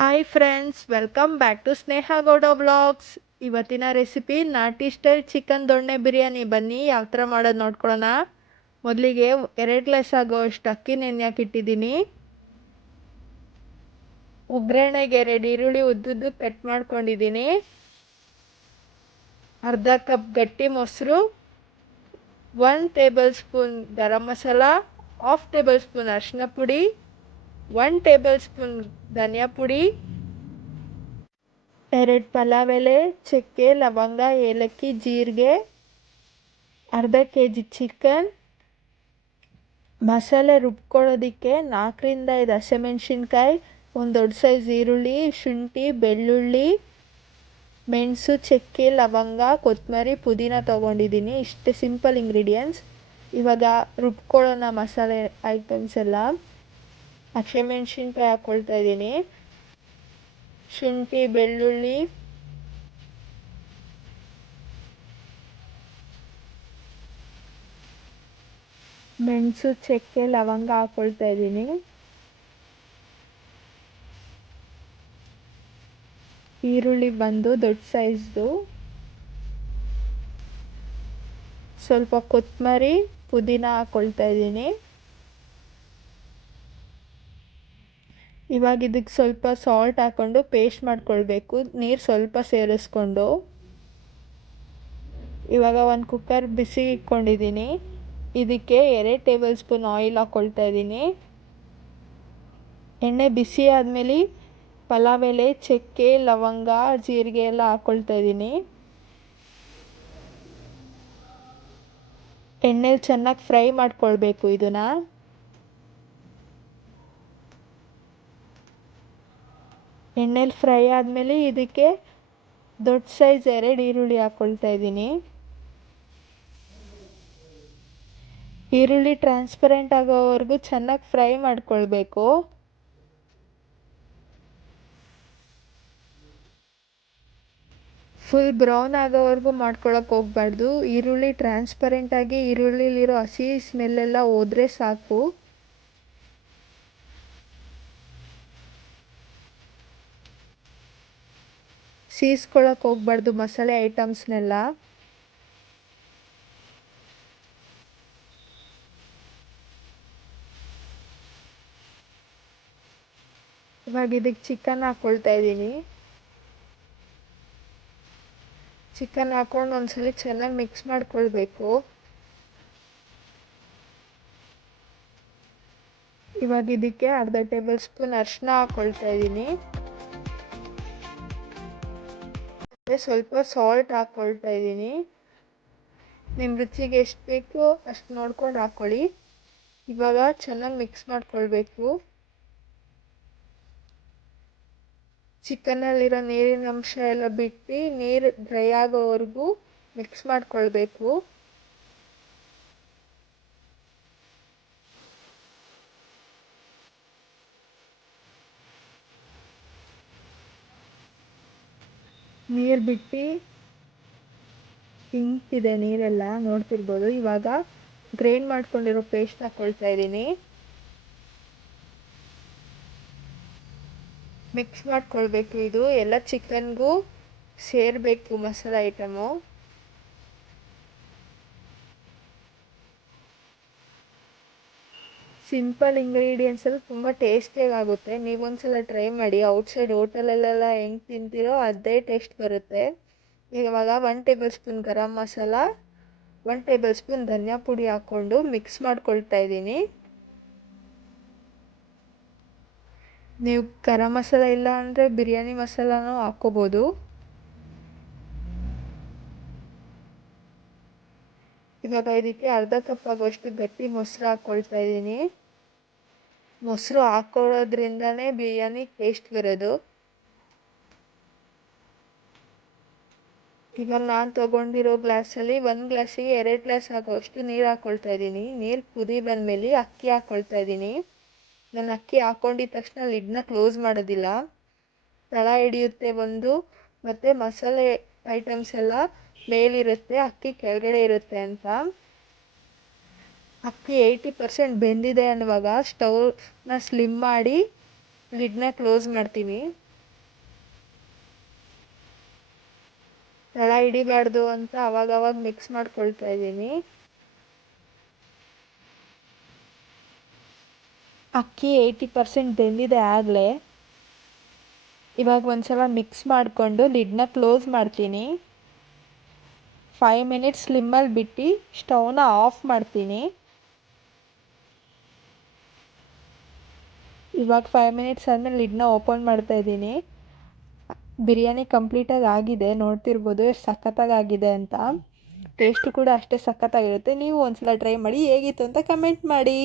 Hi friends, welcome back to Sneha Gowda vlogs. ಇವತ್ತಿನ recipe ನಾಟಿ style chicken ದೊಣ್ಣೆ ಬಿರಿಯಾನಿ. ಬನ್ನಿ ಯಾವ ಥರ ಮಾಡೋದು ನೋಡ್ಕೊಳ್ಳೋಣ. ಮೊದಲಿಗೆ 2 ಗ್ಲಾಸ್ ಆಗೋಷ್ಟು ಅಕ್ಕಿ ನೆನೆಯಕ್ಕೆ ಇಟ್ಟಿದ್ದೀನಿ. ಒಗ್ಗರಣೆಗೆ 2 ಈರುಳ್ಳಿ ಉದ್ದುದ್ದು ಕಟ್ ಮಾಡ್ಕೊಂಡಿದ್ದೀನಿ. ಅರ್ಧ ಕಪ್ ಗಟ್ಟಿ ಮೊಸರು, 1 table spoon garam masala, 1/2 table spoon ಅರಿಶಿನ ಪುಡಿ, 1 ಟೇಬಲ್ ಸ್ಪೂನ್ ಧನಿಯಾ ಪುಡಿ, 2 ಪಲಾವ್ ಎಲೆ, ಚಕ್ಕೆ, ಲವಂಗ, ಏಲಕ್ಕಿ, ಜೀರಿಗೆ, ಅರ್ಧ ಕೆಜಿ ಚಿಕನ್. ಮಸಾಲೆ ರುಬ್ಕೊಳ್ಳೋದಕ್ಕೆ 4ರಿಂದ 5 ಹಸಿಮೆಣ್ಸಿನ್ಕಾಯಿ, ಒಂದು ದೊಡ್ಡ ಸೈಜ್ ಈರುಳ್ಳಿ, ಶುಂಠಿ, ಬೆಳ್ಳುಳ್ಳಿ, ಮೆಣಸು, ಚಕ್ಕೆ, ಲವಂಗ, ಕೊತ್ತಂಬರಿ, ಪುದೀನ ತೊಗೊಂಡಿದ್ದೀನಿ. ಇಷ್ಟೇ ಸಿಂಪಲ್ ಇಂಗ್ರೀಡಿಯೆಂಟ್ಸ್. ಇವಾಗ ರುಬ್ಕೊಳ್ಳೋಣ ಮಸಾಲೆ ಐಟಮ್ಸ್ ಎಲ್ಲ. ಹಸಿಮೆಣ್ಸಿನ್ಕಾಯಿ ಹಾಕ್ಕೊಳ್ತಾ ಇದ್ದೀನಿ, ಶುಂಠಿ, ಬೆಳ್ಳುಳ್ಳಿ, ಮೆಣಸು, ಚಕ್ಕೆ, ಲವಂಗ ಹಾಕ್ಕೊಳ್ತಾ ಇದ್ದೀನಿ. ಈರುಳ್ಳಿ ಬಂದು ದೊಡ್ಡ ಸೈಜ್ದು, ಸ್ವಲ್ಪ ಕೊತ್ತಂಬರಿ, ಪುದೀನ ಹಾಕ್ಕೊಳ್ತಾ ಇದ್ದೀನಿ. ಇವಾಗ ಇದಕ್ಕೆ ಸ್ವಲ್ಪ ಸಾಲ್ಟ್ ಹಾಕ್ಕೊಂಡು ಪೇಸ್ಟ್ ಮಾಡ್ಕೊಳ್ಬೇಕು, ನೀರು ಸ್ವಲ್ಪ ಸೇರಿಸ್ಕೊಂಡು. ಇವಾಗ ಒಂದು ಕುಕ್ಕರ್ ಬಿಸಿ ಇಟ್ಕೊಂಡಿದ್ದೀನಿ. ಇದಕ್ಕೆ 2 ಟೇಬಲ್ ಸ್ಪೂನ್ ಆಯಿಲ್ ಹಾಕ್ಕೊಳ್ತಾ ಇದ್ದೀನಿ. ಎಣ್ಣೆ ಬಿಸಿ ಆದಮೇಲೆ ಪಲಾವ್ ಎಲೆ, ಚಕ್ಕೆ, ಲವಂಗ, ಜೀರಿಗೆ ಎಲ್ಲ ಹಾಕ್ಕೊಳ್ತಾ ಇದ್ದೀನಿ. ಎಣ್ಣೆಲಿ ಚೆನ್ನಾಗಿ ಫ್ರೈ ಮಾಡ್ಕೊಳ್ಬೇಕು ಇದನ್ನು. ಎಣ್ಣೆಲಿ ಫ್ರೈ ಆದಮೇಲೆ ಇದಕ್ಕೆ ದೊಡ್ಡ ಸೈಜ್ 2 ಈರುಳ್ಳಿ ಹಾಕ್ಕೊಳ್ತಾ ಇದ್ದೀನಿ. ಈರುಳ್ಳಿ ಟ್ರಾನ್ಸ್ಪರೆಂಟ್ ಆಗೋವರೆಗೂ ಚೆನ್ನಾಗಿ ಫ್ರೈ ಮಾಡ್ಕೊಳ್ಬೇಕು. ಫುಲ್ ಬ್ರೌನ್ ಆಗೋವರೆಗೂ ಮಾಡ್ಕೊಳಕ್ಕೆ ಹೋಗ್ಬಾರ್ದು. ಈರುಳ್ಳಿ ಟ್ರಾನ್ಸ್ಪರೆಂಟಾಗಿ ಈರುಳ್ಳಿಲಿರೋ ಹಸಿ ಸ್ಮೆಲ್ಲೆಲ್ಲ ಹೋದರೆ ಸಾಕು. ಸೀಸ್ಕೊಳಕ್ಕೆ ಹೋಗ್ಬಾರ್ದು ಮಸಾಲೆ ಐಟಮ್ಸ್ನೆಲ್ಲ. ಇವಾಗ ಇದಕ್ಕೆ ಚಿಕನ್ ಹಾಕ್ಕೊಳ್ತಾ ಇದ್ದೀನಿ. ಚಿಕನ್ ಹಾಕ್ಕೊಂಡು ಒಂದ್ಸಲ ಚೆನ್ನಾಗಿ ಮಿಕ್ಸ್ ಮಾಡ್ಕೊಳ್ಬೇಕು. ಇವಾಗ ಇದಕ್ಕೆ ಅರ್ಧ ಟೇಬಲ್ ಸ್ಪೂನ್ ಅರಿಶಿನ ಹಾಕ್ಕೊಳ್ತಾ ಇದ್ದೀನಿ. ಸ್ವಲ್ಪ ಸಾಲ್ಟ್ ಹಾಕ್ಕೊಳ್ತಾ ಇದ್ದೀನಿ. ನಿಮ್ಮ ರುಚಿಗೆ ಎಷ್ಟು ಬೇಕೋ ಅಷ್ಟು ನೋಡ್ಕೊಂಡು ಹಾಕ್ಕೊಳ್ಳಿ. ಇವಾಗ ಚೆನ್ನಾಗಿ ಮಿಕ್ಸ್ ಮಾಡ್ಕೊಳ್ಬೇಕು. ಚಿಕನ್ನಲ್ಲಿರೋ ನೀರಿನ ಅಂಶ ಎಲ್ಲ ಬಿಟ್ಟು ನೀರು ಡ್ರೈ ಆಗೋವರೆಗೂ ಮಿಕ್ಸ್ ಮಾಡ್ಕೊಳ್ಬೇಕು. ನೀರು ಬಿಟ್ಟು ಹಿಂಗ್ತಿದೆ ನೀರೆಲ್ಲ ನೋಡ್ತಿರ್ಬೋದು. ಇವಾಗ ಗ್ರೈಂಡ್ ಮಾಡ್ಕೊಂಡಿರೋ ಪೇಸ್ಟ್ ಹಾಕ್ಕೊಳ್ತಾ ಇದ್ದೀನಿ. ಮಿಕ್ಸ್ ಮಾಡ್ಕೊಳ್ಬೇಕು. ಇದು ಎಲ್ಲ ಚಿಕನ್ಗೂ ಸೇರಬೇಕು ಮಸಾಲೆ ಐಟಮು. ಸಿಂಪಲ್ ಇಂಗ್ರೀಡಿಯೆಂಟ್ಸಲ್ಲಿ ತುಂಬ ಟೇಸ್ಟಿಯಾಗುತ್ತೆ. ನೀವೊಂದ್ಸಲ ಟ್ರೈ ಮಾಡಿ. ಔಟ್ಸೈಡ್ ಹೋಟೆಲಲ್ಲೆಲ್ಲ ಹೆಂಗೆ ತಿಂತೀರೋ ಅದೇ ಟೇಸ್ಟ್ ಬರುತ್ತೆ. ಇವಾಗ 1 table spoon garam masala, 1 table spoon ಧನಿಯಾ ಪುಡಿ ಹಾಕ್ಕೊಂಡು ಮಿಕ್ಸ್ ಮಾಡ್ಕೊಳ್ತಾ ಇದ್ದೀನಿ. ನೀವು ಗರಂ ಮಸಾಲ ಇಲ್ಲ ಅಂದರೆ ಬಿರಿಯಾನಿ ಮಸಾಲನೂ ಹಾಕ್ಕೋಬೋದು. ಇವಾಗ ಇದಕ್ಕೆ ಅರ್ಧ ಕಪ್ ಆಗೋಷ್ಟು ಗಟ್ಟಿ ಮೊಸರು ಹಾಕ್ಕೊಳ್ತಾ ಇದ್ದೀನಿ. ಮೊಸರು ಹಾಕ್ಕೊಳ್ಳೋದ್ರಿಂದನೇ ಬಿರಿಯಾನಿ ಟೇಸ್ಟ್ ಬರೋದು. ಇವಾಗ ನಾನು ತೊಗೊಂಡಿರೋ ಗ್ಲಾಸಲ್ಲಿ 1 ಗ್ಲಾಸಿಗೆ 2 ಗ್ಲಾಸ್ ಆಗೋಷ್ಟು ನೀರು ಹಾಕ್ಕೊಳ್ತಾ ಇದ್ದೀನಿ. ನೀರು ಕುದಿ ಬಂದಮೇಲೆ ಅಕ್ಕಿ ಹಾಕ್ಕೊಳ್ತಾ ಇದ್ದೀನಿ. ನಾನು ಅಕ್ಕಿ ಹಾಕ್ಕೊಂಡಿದ್ದ ತಕ್ಷಣ ಲಿಡ್ನ ಕ್ಲೋಸ್ ಮಾಡೋದಿಲ್ಲ, ತಳ ಹಿಡಿಯುತ್ತೆ ಒಂದು, ಮತ್ತು ಮಸಾಲೆ ಐಟಮ್ಸ್ ಎಲ್ಲ ಮೇಲಿರುತ್ತೆ, ಅಕ್ಕಿ ಕೆಳಗಡೆ ಇರುತ್ತೆ ಅಂತ. ಅಕ್ಕಿ 80% ಬೆಂದಿದೆ ಅನ್ನುವಾಗ ಸ್ಟವ್ನ ಸ್ಲಿಮ್ ಮಾಡಿ ಲಿಡ್ನ ಕ್ಲೋಸ್ ಮಾಡ್ತೀನಿ. ತಳ ಹಿಡಿಬಾರ್ದು ಅಂತ ಅವಾಗವಾಗ ಮಿಕ್ಸ್ ಮಾಡ್ಕೊಳ್ತಾ ಇದ್ದೀನಿ. ಅಕ್ಕಿ 80% ಬೆಂದಿದೆ ಆಗಲೇ. ಇವಾಗ ಒಂದ್ಸಲ ಮಿಕ್ಸ್ ಮಾಡಿಕೊಂಡು ಲಿಡ್ನ ಕ್ಲೋಸ್ ಮಾಡ್ತೀನಿ. 5 ಮಿನಿಟ್ಸ್ ಸ್ಲಿಮ್ಮಲ್ಲಿ ಬಿಟ್ಟು ಸ್ಟವ್ನ ಆಫ್ ಮಾಡ್ತೀನಿ. ಇವಾಗ 5 ಮಿನಿಟ್ಸ್ ಆದಮೇಲೆ ಲಿಡ್ನ ಓಪನ್ ಮಾಡ್ತಾ ಇದ್ದೀನಿ. ಬಿರಿಯಾನಿ ಕಂಪ್ಲೀಟಾಗಿ ಆಗಿದೆ, ನೋಡ್ತಿರ್ಬೋದು ಎಷ್ಟು ಸಖತ್ತಾಗಿದೆ ಅಂತ. ಟೇಸ್ಟು ಕೂಡ ಅಷ್ಟೇ ಸಖತ್ತಾಗಿರುತ್ತೆ. ನೀವು ಒಂದ್ಸಲ ಟ್ರೈ ಮಾಡಿ, ಹೇಗಿತ್ತು ಅಂತ ಕಮೆಂಟ್ ಮಾಡಿ.